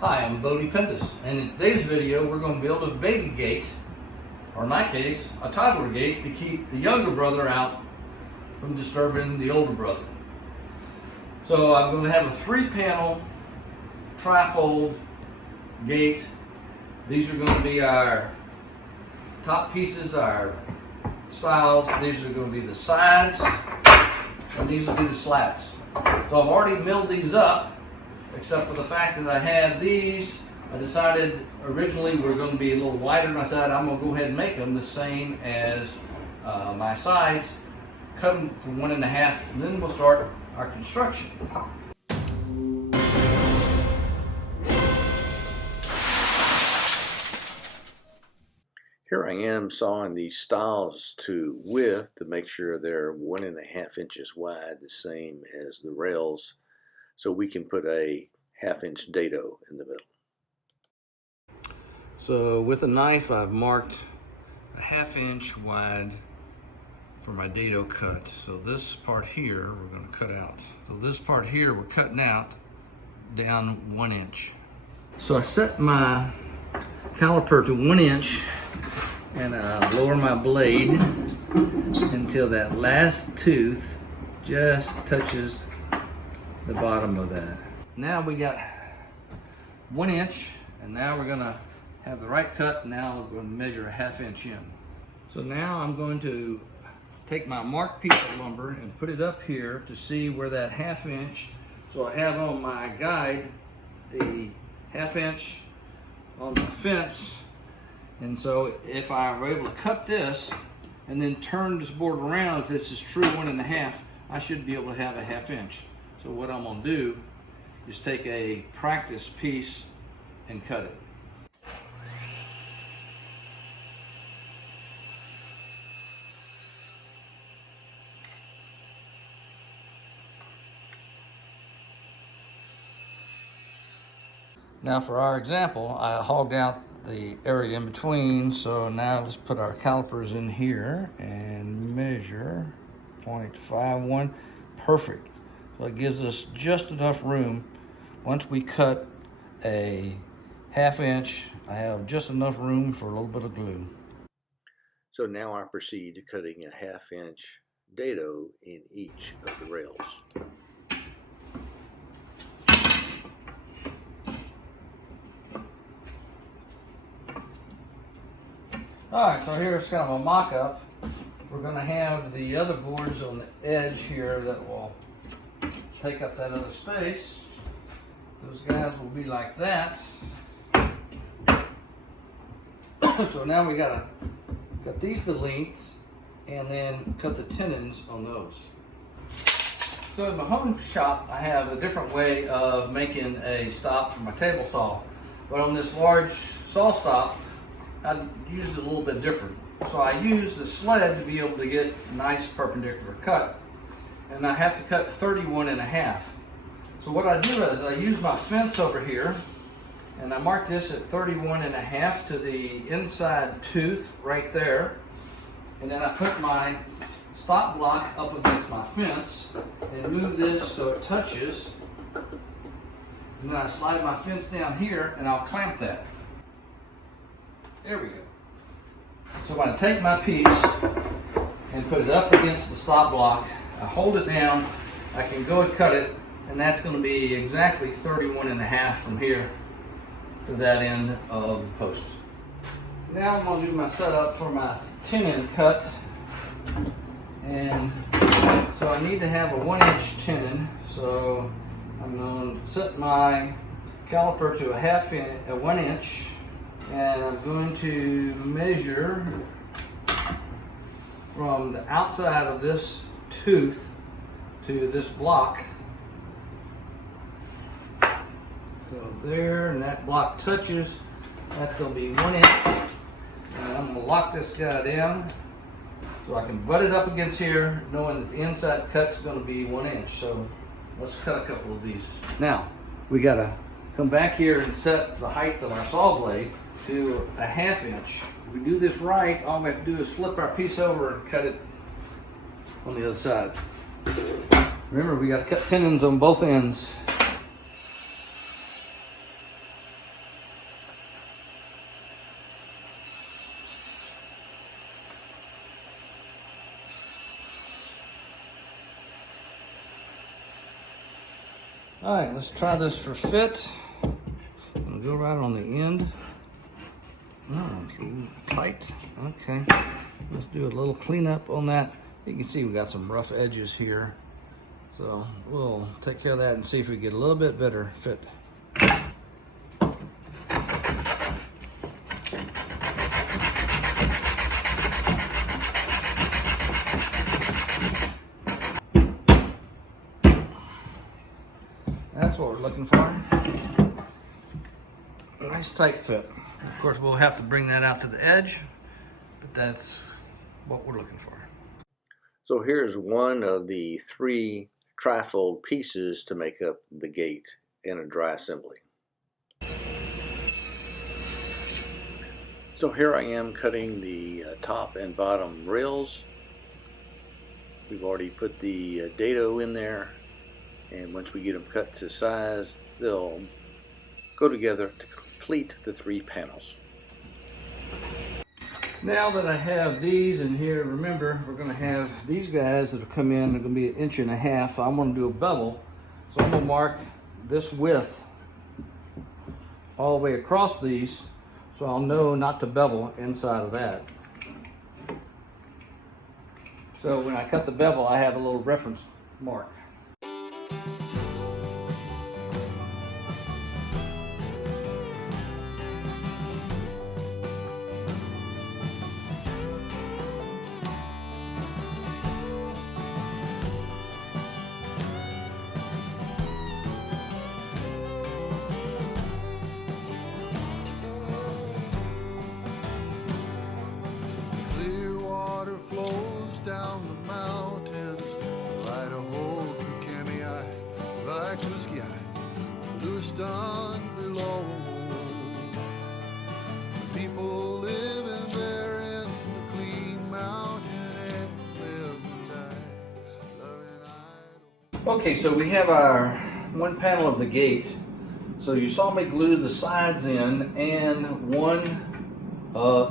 Hi, I'm Bodie, and in today's video we're going to build a baby gate, or in my case, a toddler gate to keep the younger brother out from disturbing the older brother. So I'm going to have a 3-panel trifold gate. These are going to be our top pieces, our stiles. These are going to be the sides, and these will be the slats. So I've already milled these up, except for the fact that I had these. I decided originally we're going to be a little wider, and I said I'm going to go ahead and make them the same as my sides, cut them to 1.5, and then we'll start our construction. Here I am sawing these stiles to width to make sure they're 1.5 inches wide, the same as the rails, so we can put a 1/2 inch dado in the middle. So with a knife I've marked a 1/2 inch wide for my dado cut. So this part here we're going to cut out. So this part here we're cutting out down 1 inch. So I set my caliper to 1 inch and I lower my blade until that last tooth just touches the bottom of that. Now we got 1 inch, and now we're gonna have the right cut. Now we're going to measure a 1/2 inch in. So now I'm going to take my marked piece of lumber and put it up here to see where that 1/2 inch. So I have on my guide the 1/2 inch on the fence. And so if I were able to cut this and then turn this board around, if this is true 1.5, I should be able to have a 1/2 inch. So what I'm gonna do is take a practice piece and cut it. Now for our example, I hogged out the area in between, so now let's put our calipers in here and measure 0.51. Perfect. So it gives us just enough room. Once we cut a 1/2 inch, I have just enough room for a little bit of glue. So now I proceed to cutting a 1/2 inch dado in each of the rails. Alright, so here's kind of a mock-up. We're going to have the other boards on the edge here that will take up that other space. Those guys will be like that. So now we got to cut these to length and then cut the tenons on those. So in my home shop I have a different way of making a stop for my table saw. But on this large saw stop I used it a little bit different. So I used the sled to be able to get a nice perpendicular cut. And I have to cut 31.5. So what I do is I use my fence over here and I mark this at 31.5 to the inside tooth right there. And then I put my stop block up against my fence and move this so it touches. And then I slide my fence down here and I'll clamp that. There we go. So when I take my piece and put it up against the stop block, I hold it down, I can go and cut it, and that's going to be exactly 31.5 from here to that end of the post. Now I'm going to do my setup for my tenon cut. And so I need to have a 1 inch tenon. So I'm going to set my caliper to a 1 inch. And I'm going to measure from the outside of this tooth to this block. So there, and that block touches. That's going to be 1 inch. And I'm going to lock this guy down so I can butt it up against here, knowing that the inside cut's going to be 1 inch. So let's cut a couple of these. Now, we got to come back here and set the height of our saw blade to a 1/2 inch. If we do this right, all we have to do is flip our piece over and cut it on the other side. Remember, we got to cut tenons on both ends. All right, let's try this for fit. I'm gonna go right on the end. Oh, it's a little tight. Okay, let's do a little cleanup on that. You can see we got some rough edges here. So we'll take care of that and see if we get a little bit better fit. That's what we're looking for. Nice tight fit. Of course, we'll have to bring that out to the edge, but that's what we're looking for. So here's one of the 3 trifold pieces to make up the gate in a dry assembly. So here I am cutting the top and bottom rails. We've already put the dado in there, and once we get them cut to size, they'll go together to complete the 3 panels. Now that I have these in here, remember we're going to have these guys that will come in. They're going to be 1.5 inches. So I'm going to do a bevel. So I'm going to mark this width all the way across these, so I'll know not to bevel inside of that. So when I cut the bevel, I have a little reference mark. Down the mountains, light a hole through Cammy, like whiskey Lewiston below. The people living there in the clean mountain and live and die, loving idle. Okay, so we have our 1 panel of the gate. So you saw me glue the sides in and 1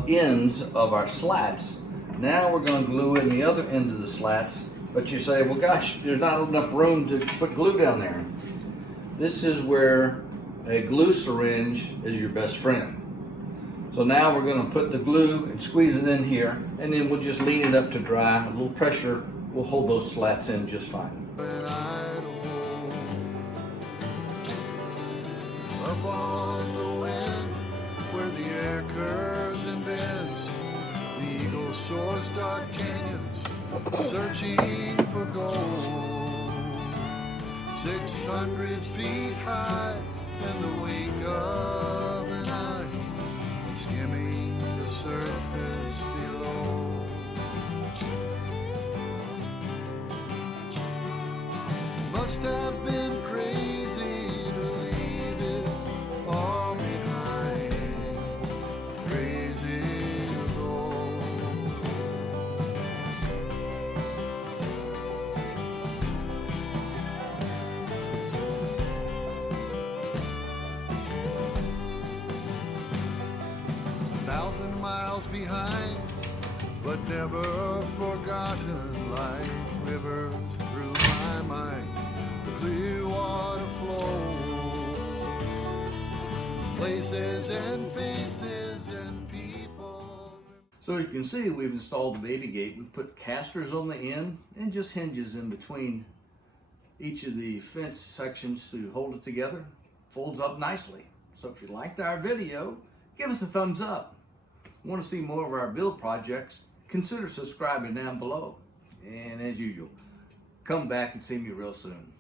ends of our slats. Now we're going to glue in the other end of the slats, but you say, well gosh, there's not enough room to put glue down there. This is where a glue syringe is your best friend. So now we're going to put the glue and squeeze it in here, and then we'll just lean it up to dry. A little pressure will hold those slats in just fine. Up on the wind, where the air curves and bends, the eagle soars dark canyons, searching for gold. 600 feet high in the wink of an eye, skimming the surface below. Must have been crazy to leave it all behind, crazy to go. 1,000 miles behind, but never forgotten, like rivers through my mind, the clear water flows, places and faces and people. So you can see we've installed the baby gate. We put castors on the end and just hinges in between each of the fence sections to hold it together. Folds up nicely. So if you liked our video, give us a thumbs up. Want to see more of our build projects? Consider subscribing down below. And as usual, come back and see me real soon.